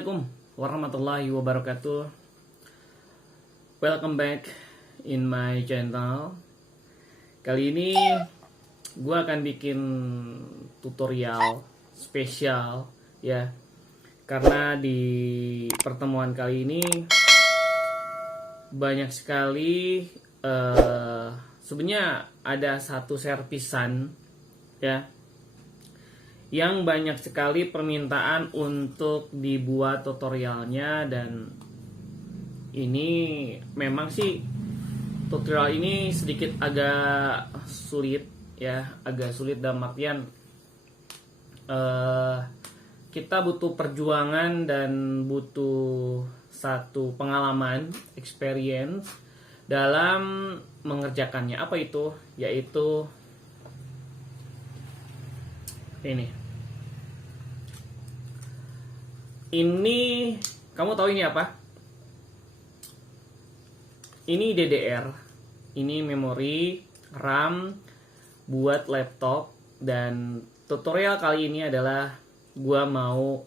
Assalamualaikum warahmatullahi wabarakatuh. Welcome back in my channel. Kali ini gue akan bikin tutorial spesial ya, karena di pertemuan kali ini banyak sekali sebenarnya ada satu servisan ya yang banyak sekali permintaan untuk dibuat tutorialnya, dan ini memang sih tutorial ini sedikit agak sulit ya, agak sulit dalam artian kita butuh perjuangan dan butuh satu pengalaman, experience dalam mengerjakannya. Apa itu? Yaitu ini, kamu tahu ini apa? Ini DDR, ini memori RAM buat laptop, dan tutorial kali ini adalah gua mau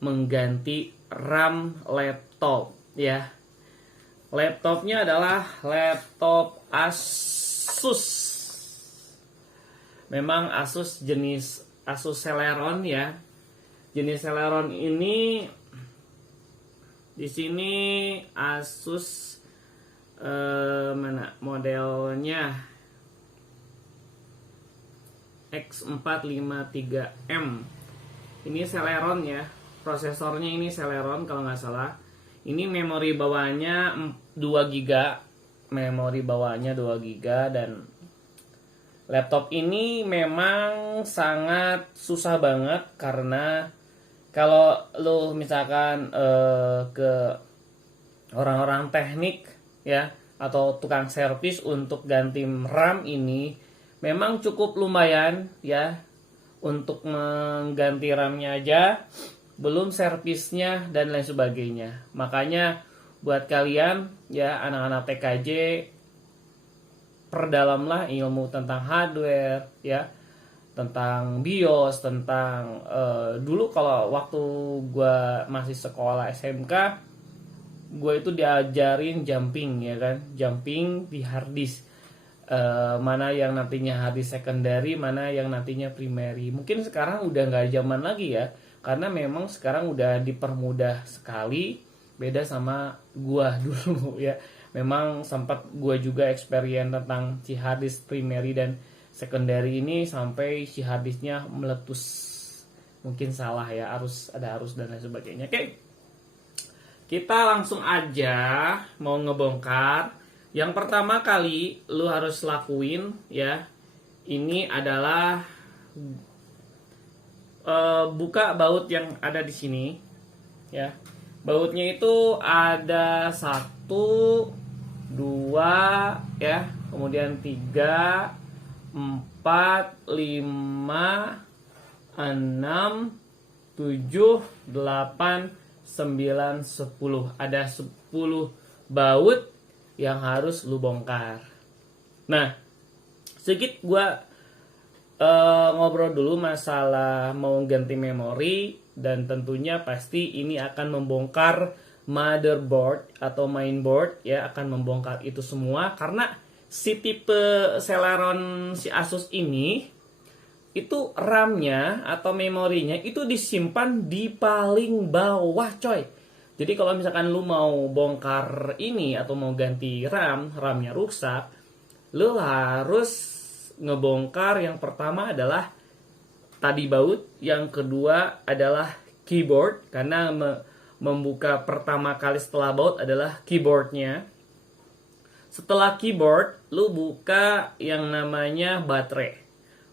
mengganti RAM laptop ya. Laptopnya adalah laptop Asus. Memang Asus jenis Asus Celeron ya. Jenis Celeron ini di sini Asus mana modelnya X453M. Ini Celeron ya. Prosesornya ini Celeron kalau nggak salah. Ini memori bawahnya 2 GB. Memori bawahnya 2 GB, dan laptop ini memang sangat susah banget, karena kalau lo misalkan ke orang-orang teknik ya, atau tukang servis untuk ganti RAM ini memang cukup lumayan ya, untuk mengganti RAM-nya aja, belum servisnya dan lain sebagainya. Makanya buat kalian ya, anak-anak TKJ, perdalamlah ilmu tentang hardware ya, tentang BIOS, tentang dulu kalau waktu gue masih sekolah SMK, gue itu diajarin jumping ya kan, jumping di harddisk, mana yang nantinya harddisk secondary, mana yang nantinya primary. Mungkin sekarang udah nggak zaman lagi ya, karena memang sekarang udah dipermudah sekali, beda sama gue dulu ya. Memang sempat gue juga experience tentang si harddisk primary dan secondary ini, sampai si harddisknya meletus. Mungkin salah ya, ada arus dan lain sebagainya. Oke, kita langsung aja mau ngebongkar. Yang pertama kali lu harus lakuin ya, ini adalah buka baut yang ada di sini ya. Bautnya itu ada 1, 2 ya, kemudian 3, 4, 5, 6, 7, 8, 9, 10. Ada 10 baut yang harus lu bongkar. Nah, sedikit gua ngobrol dulu masalah mau ganti memori, dan tentunya pasti ini akan membongkar motherboard atau mainboard ya, akan membongkar itu semua, karena si tipe Celeron si Asus ini itu RAM-nya atau memorinya itu disimpan di paling bawah coy. Jadi kalau misalkan lu mau bongkar ini atau mau ganti RAM-nya rusak, lu harus ngebongkar yang pertama adalah tadi baut, yang kedua adalah keyboard, karena membuka pertama kali setelah baut adalah keyboardnya. Setelah keyboard, lu buka yang namanya baterai.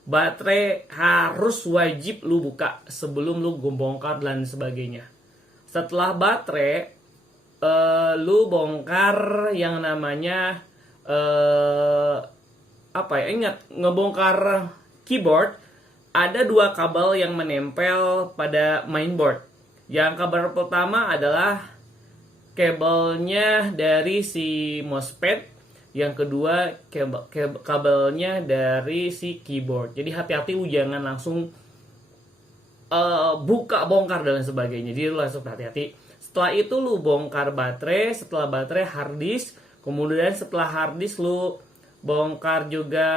Baterai harus wajib lu buka sebelum lu bongkar dan sebagainya. Setelah baterai, lu bongkar yang namanya ingat, ngebongkar keyboard, ada 2 kabel yang menempel pada mainboard. Yang kabel pertama adalah kabelnya dari si MOSFET, yang kedua kabelnya dari si keyboard. Jadi hati-hati, jangan langsung buka, bongkar dan sebagainya. Jadi lu harus hati-hati. Setelah itu lu bongkar baterai, setelah baterai hard disk, kemudian setelah hard disk lu bongkar juga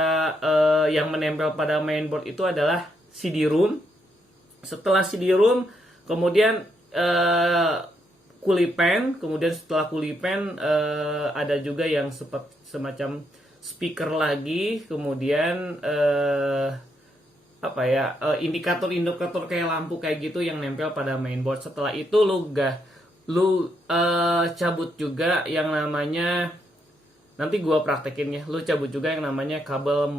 yang menempel pada mainboard itu adalah CD-ROM. Setelah CD-ROM, kemudian kulipen, kemudian setelah kulipen ada juga yang semacam speaker lagi, kemudian indikator kayak lampu kayak gitu yang nempel pada mainboard. Setelah itu lu cabut juga yang namanya, nanti gua praktekin ya, lu cabut juga yang namanya kabel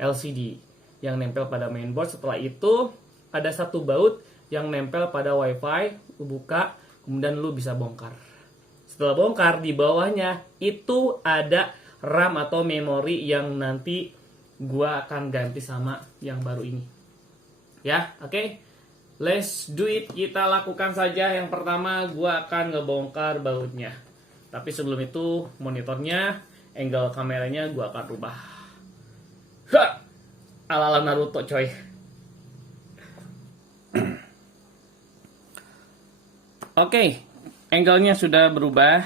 LCD yang nempel pada mainboard. Setelah itu ada satu baut yang nempel pada wifi, lu buka, kemudian lu bisa bongkar. Setelah bongkar, di bawahnya itu ada RAM atau memori yang nanti gua akan ganti sama yang baru ini. Ya, oke. Let's do it. Kita lakukan saja. Yang pertama gua akan ngebongkar bautnya. Tapi sebelum itu monitornya, angle kameranya gua akan rubah. Ala-ala Naruto, coy. Oke, angle-nya sudah berubah.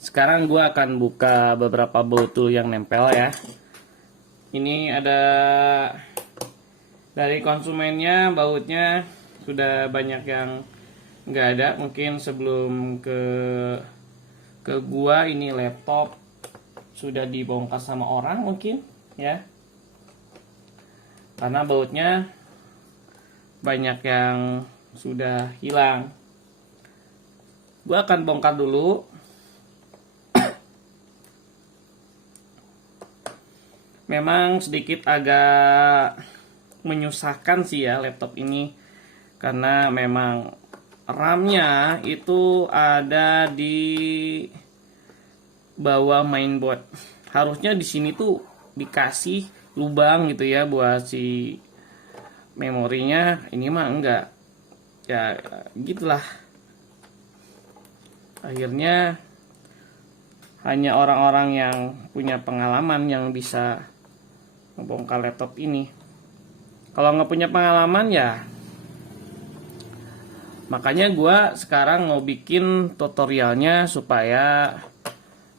Sekarang gua akan buka beberapa baut yang nempel ya. Ini ada dari konsumennya, bautnya sudah banyak yang nggak ada. Mungkin sebelum ke gua ini laptop sudah dibongkar sama orang mungkin ya. Karena bautnya banyak yang sudah hilang. Gua akan bongkar dulu. Memang sedikit agak menyusahkan sih ya laptop ini, karena memang RAM-nya itu ada di bawah mainboard. Harusnya di sini tuh dikasih lubang gitu ya buat si memorinya, ini mah enggak. Ya gitulah. Akhirnya hanya orang-orang yang punya pengalaman yang bisa ngebongkar laptop ini. Kalau nggak punya pengalaman ya, makanya gue sekarang mau bikin tutorialnya supaya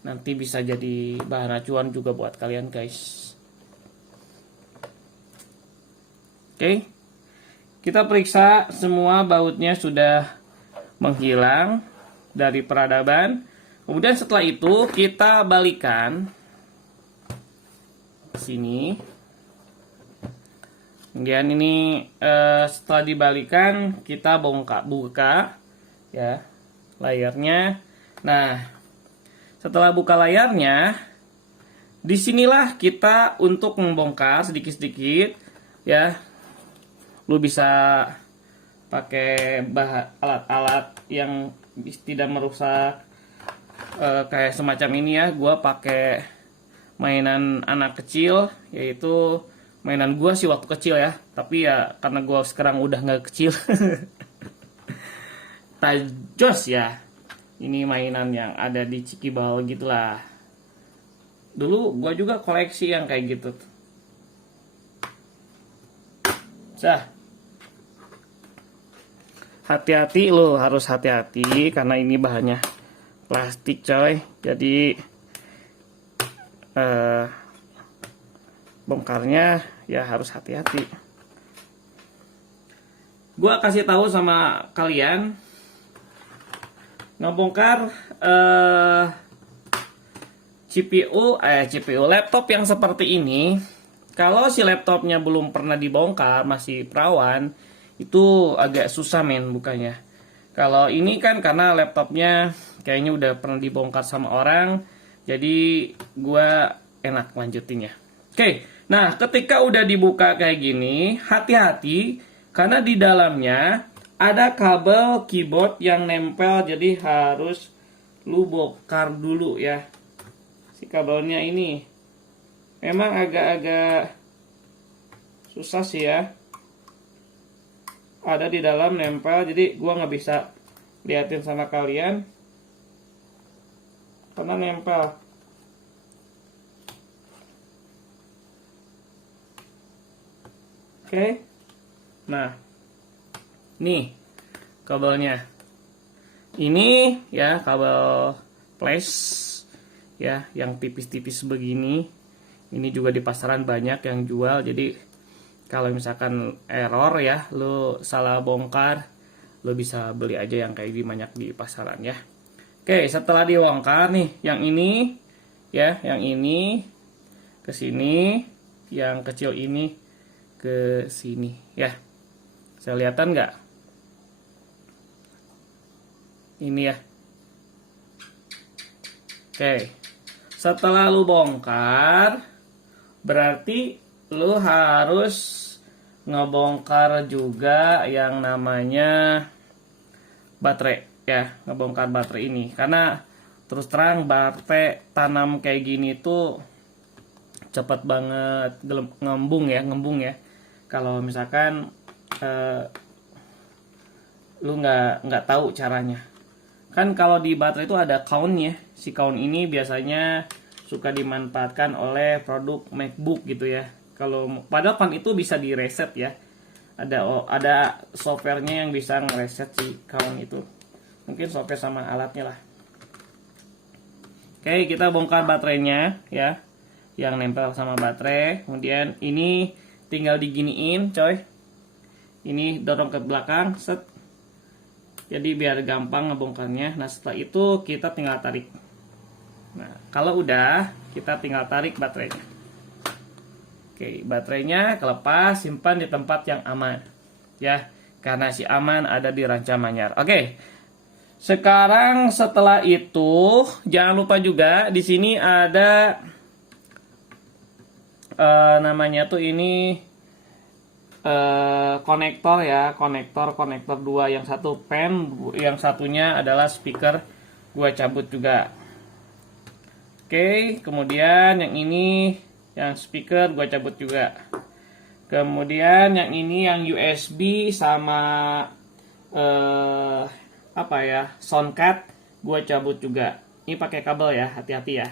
nanti bisa jadi bahan acuan juga buat kalian guys. Oke, kita periksa semua bautnya sudah menghilang dari peradaban. Kemudian setelah itu kita balikan sini. Kemudian ini setelah dibalikan kita buka ya layarnya. Nah, setelah buka layarnya, disinilah kita untuk membongkar sedikit-sedikit ya. Lu bisa pakai alat-alat yang tidak merusak kayak semacam ini ya. Gua pakai mainan anak kecil, yaitu mainan gua sih waktu kecil ya, tapi ya karena gua sekarang udah nggak kecil. Tajos ya, ini mainan yang ada di Cikibal gitulah. Dulu gua juga koleksi yang kayak gitu. Hati-hati lo, harus hati-hati karena ini bahannya plastik coy, jadi bongkarnya ya harus hati-hati. Gua kasih tahu sama kalian, ngebongkar CPU laptop yang seperti ini, kalau si laptopnya belum pernah dibongkar, masih perawan, itu agak susah men bukanya. Kalau ini kan karena laptopnya kayaknya udah pernah dibongkar sama orang, jadi gua enak lanjutinnya. Oke, nah ketika udah dibuka kayak gini, hati-hati karena di dalamnya ada kabel keyboard yang nempel, jadi harus lu bongkar dulu ya. Si kabelnya ini memang agak-agak susah sih ya. Ada di dalam nempel, jadi gua nggak bisa liatin sama kalian karena nempel. Oke. Nah, Nih kabelnya. Ini ya kabel flash ya, yang tipis-tipis begini. Ini juga di pasaran banyak yang jual. Jadi kalau misalkan error ya, lu salah bongkar, lu bisa beli aja yang kayak gini, banyak di pasaran ya. Oke, setelah dibongkar nih, yang ini ya, yang ini ke sini, yang kecil ini ke sini ya. Saya kelihatan nggak? Ini ya. Oke. Setelah lu bongkar, berarti lu harus ngebongkar juga yang namanya baterai ya, ngebongkar baterai ini. Karena terus terang baterai tanam kayak gini tuh cepet banget ngembung ya. Kalau misalkan lu nggak tahu caranya. Kan kalau di baterai itu ada countnya. Si count ini biasanya suka dimanfaatkan oleh produk MacBook gitu ya. Kalau padahal count itu bisa di reset ya. Ada softwarenya yang bisa ngereset si count itu. Mungkin software sama alatnya lah. Oke, kita bongkar baterainya ya, yang nempel sama baterai. Kemudian ini tinggal diginiin, coy. Ini dorong ke belakang, set. Jadi biar gampang ngebongkarnya. Nah setelah itu kita tinggal tarik. Nah kalau udah, kita tinggal tarik baterainya. Oke, baterainya kelepas, simpan di tempat yang aman ya, karena si aman ada di Ranca Manyar. Oke, sekarang setelah itu jangan lupa juga di sini ada namanya tuh ini konektor ya, konektor dua, yang satu pen, yang satunya adalah speaker. Gua cabut juga. Oke, kemudian yang ini yang speaker gua cabut juga. Kemudian yang ini yang USB sama apa ya, sound card gua cabut juga. Ini pakai kabel ya, hati-hati ya.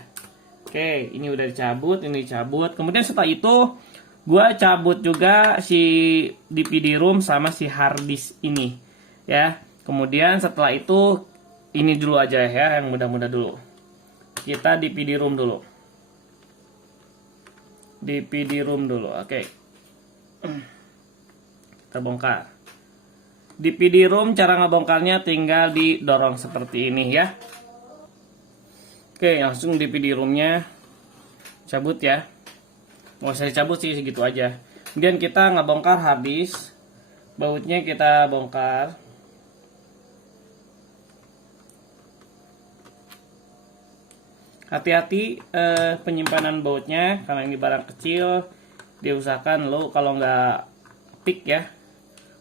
Oke, ini udah dicabut, ini dicabut. Kemudian setelah itu gua cabut juga si DVD-ROM sama si hard disk ini ya. Kemudian setelah itu ini dulu aja ya, yang mudah-mudah dulu. Kita DVD-ROM dulu. DVD-ROM dulu. Oke. Kita bongkar. DVD-ROM cara ngebongkarnya tinggal didorong seperti ini ya. Oke, langsung DVD-ROM-nya cabut ya. Mau saya cabut sih segitu aja. Kemudian kita ngebongkar hard disk. Bautnya kita bongkar. Hati-hati penyimpanan bautnya, karena ini barang kecil. Diusahakan lo kalau nggak pick ya,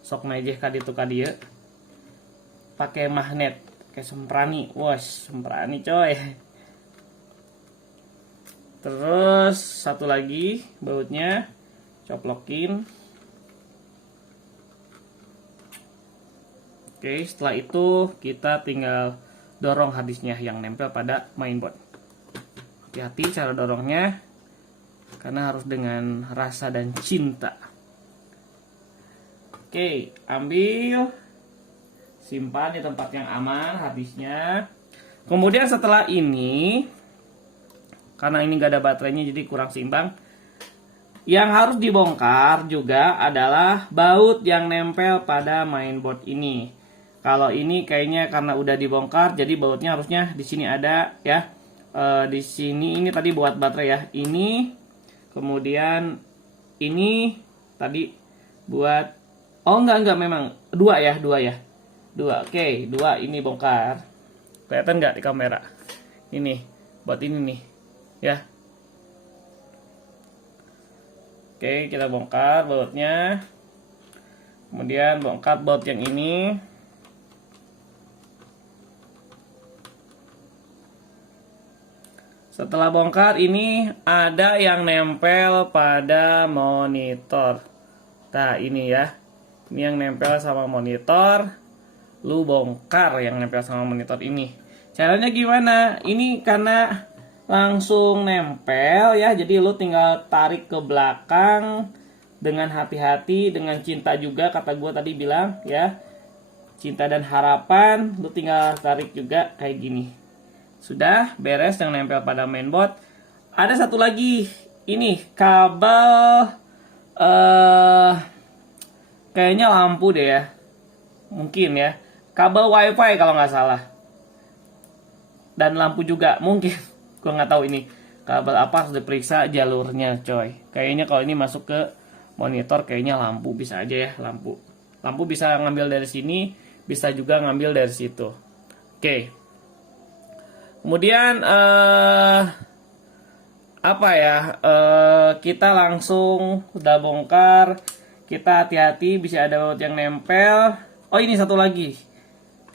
sok najeh kaditu kadia. Pakai magnet, kayak semprani. Wos, semprani coy. Terus satu lagi bautnya coplokin. Oke, setelah itu kita tinggal dorong harddisknya yang nempel pada mainboard. Hati-hati cara dorongnya, karena harus dengan rasa dan cinta. Oke, ambil, simpan di tempat yang aman harddisknya. Kemudian setelah ini, karena ini gak ada baterainya jadi kurang seimbang, yang harus dibongkar juga adalah baut yang nempel pada mainboard ini. Kalau ini kayaknya karena udah dibongkar, jadi bautnya harusnya di sini ada ya. Di sini ini tadi buat baterai ya. Ini, kemudian ini tadi buat, oh enggak memang dua ya. Oke, dua ini bongkar. Kelihatan nggak di kamera? Ini buat ini nih. Ya. Oke, kita bongkar bautnya. Kemudian bongkar baut yang ini. Setelah bongkar, ini ada yang nempel pada monitor. Nah, ini ya. Ini yang nempel sama monitor. Lu bongkar yang nempel sama monitor ini. Caranya gimana? Ini karena langsung nempel ya, jadi lu tinggal tarik ke belakang dengan hati-hati, dengan cinta juga, kata gue tadi bilang ya. Cinta dan Harapan, lu tinggal tarik juga kayak gini. Sudah beres yang nempel pada mainboard. Ada satu lagi, ini kabel kayaknya lampu deh ya, mungkin ya, kabel wifi kalau nggak salah, dan lampu juga mungkin. Gue nggak tahu ini kabel apa, harus diperiksa jalurnya coy. Kayaknya kalau ini masuk ke monitor, kayaknya lampu bisa aja ya, lampu bisa ngambil dari sini, bisa juga ngambil dari situ. Oke. Kemudian apa ya, kita langsung udah bongkar. Kita hati-hati, bisa ada baut yang nempel. Oh, ini satu lagi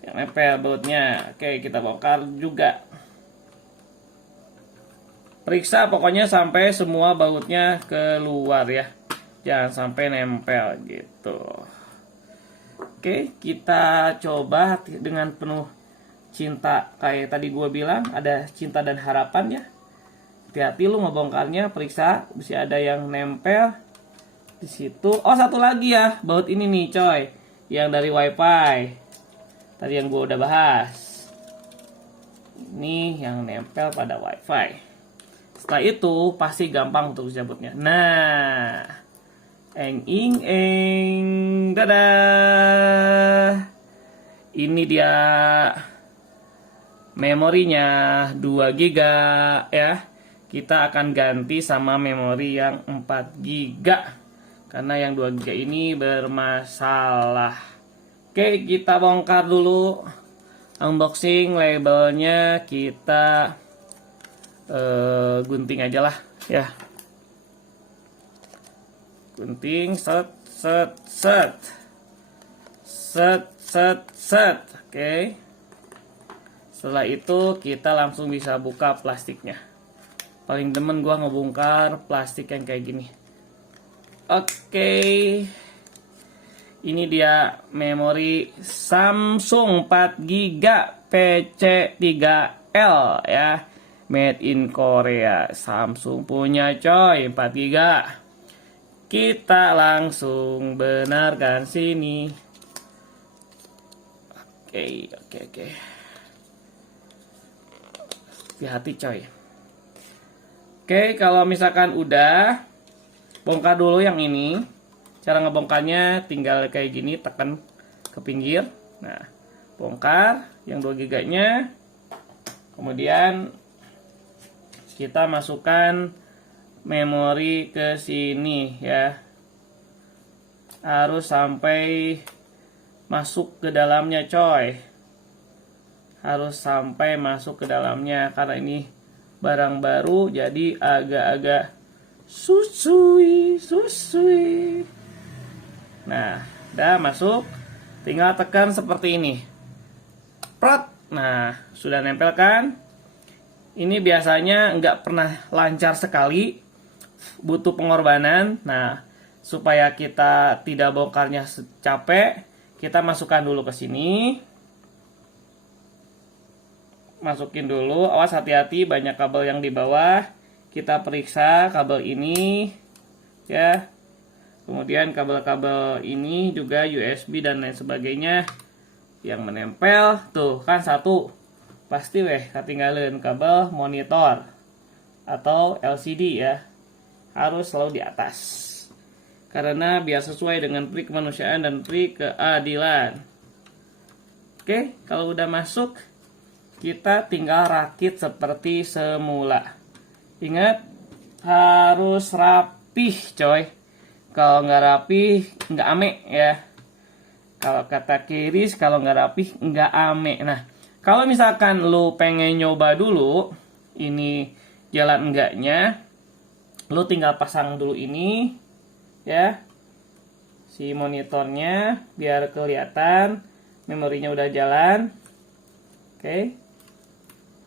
yang nempel bautnya. Oke, kita bongkar juga. Periksa pokoknya sampai semua bautnya keluar ya, jangan sampai nempel gitu. Oke, kita coba dengan penuh cinta. Kayak tadi gue bilang, ada cinta dan harapan ya. Hati-hati lu ngebongkarnya, periksa bisa ada yang nempel di situ. Oh, satu lagi ya, baut ini nih coy, yang dari wifi tadi yang gue udah bahas. Ini yang nempel pada wifi. Setelah itu pasti gampang untuk cabutnya. Nah, dadah. Ini dia memorinya 2 GB ya. Kita akan ganti sama memori yang 4 GB karena yang 2 GB ini bermasalah. Oke, kita bongkar dulu. Unboxing labelnya kita gunting aja lah ya. Gunting, set. Oke. Setelah itu kita langsung bisa buka plastiknya. Paling demen gua ngebongkar plastik yang kayak gini. Oke. Ini dia memori Samsung 4 GB PC3L ya. Made in Korea. Samsung punya coy, 4 GB. Kita langsung benarkan sini. Oke. Hati-hati coy. Oke, kalau misalkan udah, bongkar dulu yang ini. Cara ngebongkarnya tinggal kayak gini, tekan ke pinggir. Nah, bongkar yang 2 GB-nya. Kemudian kita masukkan memori ke sini ya. Harus sampai masuk ke dalamnya coy. Harus sampai masuk ke dalamnya karena ini barang baru jadi agak-agak susui. Nah, udah masuk. Tinggal tekan seperti ini. Prot. Nah, sudah nempel kan? Ini biasanya nggak pernah lancar sekali, butuh pengorbanan. Nah, supaya kita tidak bongkarnya capek, kita masukkan dulu ke sini. Masukin dulu, awas hati-hati banyak kabel yang di bawah. Kita periksa kabel ini ya. Kemudian kabel-kabel ini juga USB dan lain sebagainya yang menempel. Tuh kan satu. Pasti ketinggalan kabel monitor atau LCD ya. Harus selalu di atas. Karena biar sesuai dengan pri kemanusiaan dan pri keadilan. Oke, kalau udah masuk, kita tinggal rakit seperti semula. Ingat, harus rapih coy. Kalau nggak rapih, nggak ame ya. Kalau kata Kiris, kalau nggak rapih, nggak ame. Nah, kalau misalkan lu pengen nyoba dulu, ini jalan enggaknya, lu tinggal pasang dulu ini ya, si monitornya biar kelihatan memorinya udah jalan. Oke,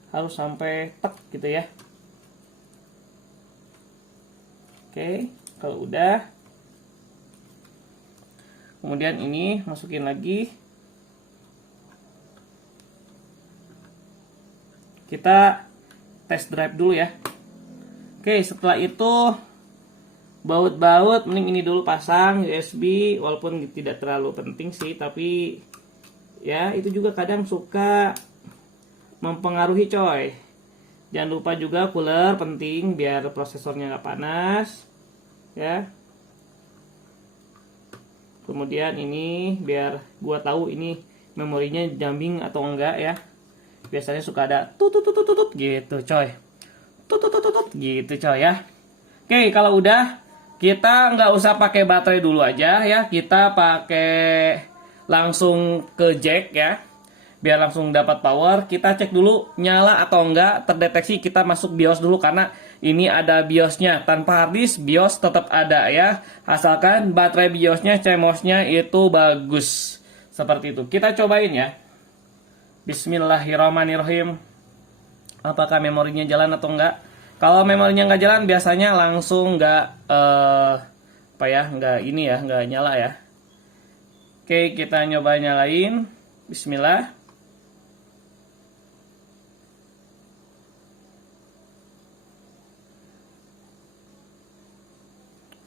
harus sampai tek gitu ya. Oke, kalau udah, kemudian ini masukin lagi. Kita test drive dulu ya. Oke, setelah itu baut-baut mending ini dulu pasang USB, walaupun tidak terlalu penting sih, tapi ya itu juga kadang suka mempengaruhi coy. Jangan lupa juga cooler penting biar prosesornya nggak panas ya. Kemudian ini biar gua tahu ini memorinya jumping atau enggak ya. Biasanya suka ada tutut gitu coy. Tutut gitu coy ya. Oke, kalau udah kita nggak usah pakai baterai dulu aja ya. Kita pakai langsung ke jack ya. Biar langsung dapat power, kita cek dulu nyala atau enggak, terdeteksi. Kita masuk BIOS dulu karena ini ada BIOSnya. Tanpa harddisk, BIOS tetap ada ya. Asalkan baterai BIOSnya, CMOS-nya itu bagus. Seperti itu. Kita cobain ya. Bismillahirrahmanirrahim. Apakah memorinya jalan atau enggak? Kalau memorinya nggak jalan, biasanya langsung nggak nggak nyala ya. Oke, kita nyoba nyalain. Bismillah.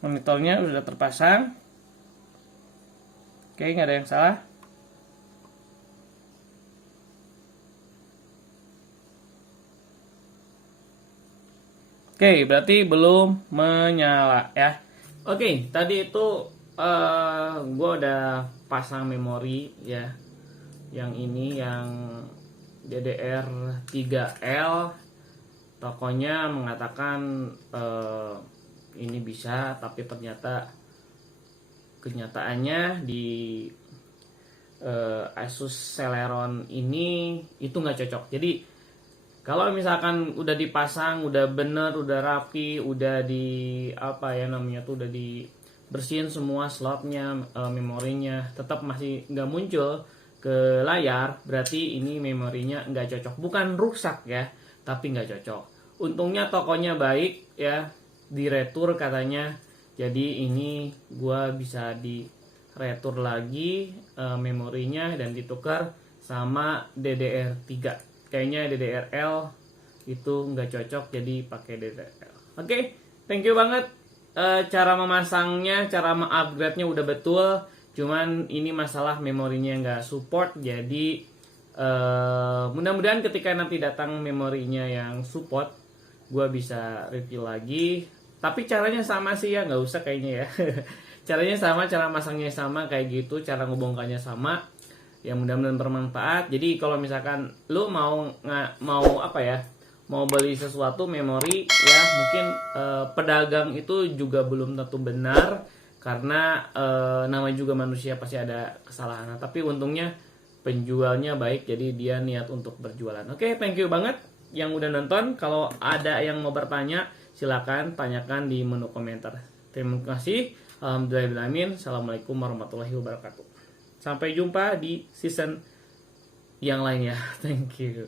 Monitornya sudah terpasang. Oke, nggak ada yang salah. Oke, berarti belum menyala ya. Oke, tadi itu gue udah pasang memori ya. Yang ini yang DDR3L. Tokonya mengatakan ini bisa, tapi ternyata kenyataannya di Asus Celeron ini itu nggak cocok. Jadi kalau misalkan udah dipasang, udah bener, udah rapi, udah udah dibersihin semua slotnya, memorinya, tetap masih nggak muncul ke layar, berarti ini memorinya nggak cocok. Bukan rusak ya, tapi nggak cocok. Untungnya tokonya baik ya, diretur katanya. Jadi ini gua bisa diretur lagi memorinya dan ditukar sama DDR3. Kayaknya DDRL itu nggak cocok, jadi pakai DDRL. Oke, thank you banget. Cara memasangnya, cara mengupgrade-nya udah betul. Cuman ini masalah memorinya nggak support. Jadi mudah-mudahan ketika nanti datang memorinya yang support, gue bisa review lagi. Tapi caranya sama sih ya, nggak usah kayaknya ya. Caranya sama, cara masangnya sama kayak gitu, cara ngebongkarnya sama. Ya mudah-mudahan bermanfaat. Jadi kalau misalkan lu mau beli sesuatu memori ya, mungkin pedagang itu juga belum tentu benar karena namanya juga manusia, pasti ada kesalahan. Tapi untungnya penjualnya baik, jadi dia niat untuk berjualan. Oke, thank you banget yang udah nonton. Kalau ada yang mau bertanya, silakan tanyakan di menu komentar. Terima kasih. Alhamdulillahirrahmanirrahim. Assalamualaikum warahmatullahi wabarakatuh. Sampai jumpa di season yang lainnya. Thank you.